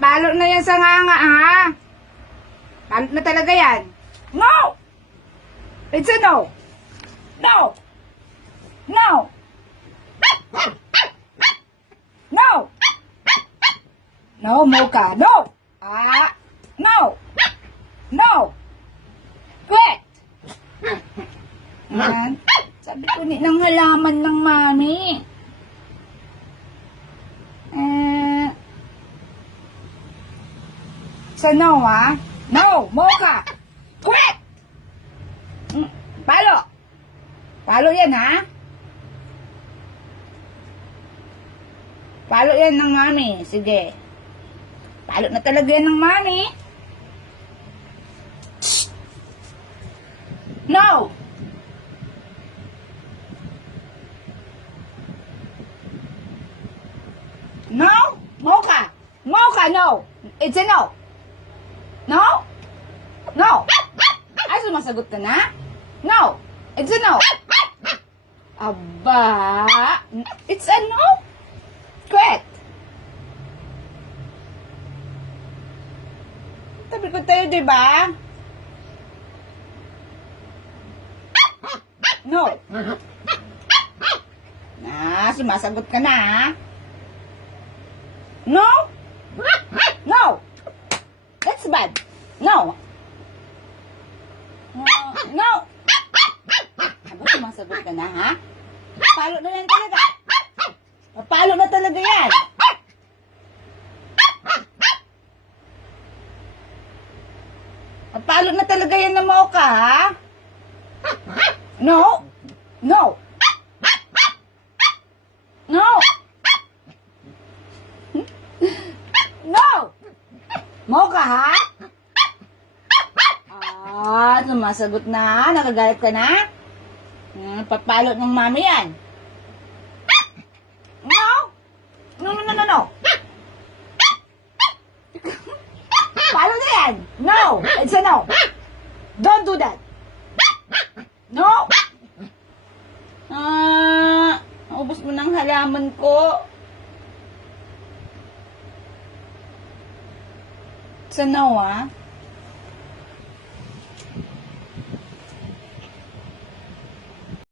Palo na yan sa nganga, ha? Palo na talaga yan. No! It's a no. No! No! No! No, Mocha. No! No! No! Quit! Yan. Sabi ko ni ng halaman ng mami. So no, ha? No! Mocha! Quit! Palo! Palo yan, ha? Palo yan ng mami. Sige. Palo na talaga yan ng mami. No! No? Mocha! Mocha, no! It's a no! No? No! Ay, sumasagot ka na? No! It's a no! Aba! It's a no? Quit! Tabi ko tayo, diba? No! Sumasagot ka na, ha? No? No! That's bad. No. No. Aba, sumasagot ka na, ha? Palo na yan talaga. Palo na talaga yan. Palo na talaga yan na Mocha, ha? No. No. No. No. Mocha, ha? Sumasagot na. Nakagalit ka na? Papalo ng mami yan. No. No, no, no, no, no. Palo na yan. No. It's a no. Don't do that. No. Naubos mo ng halaman ko. It's a no, ha?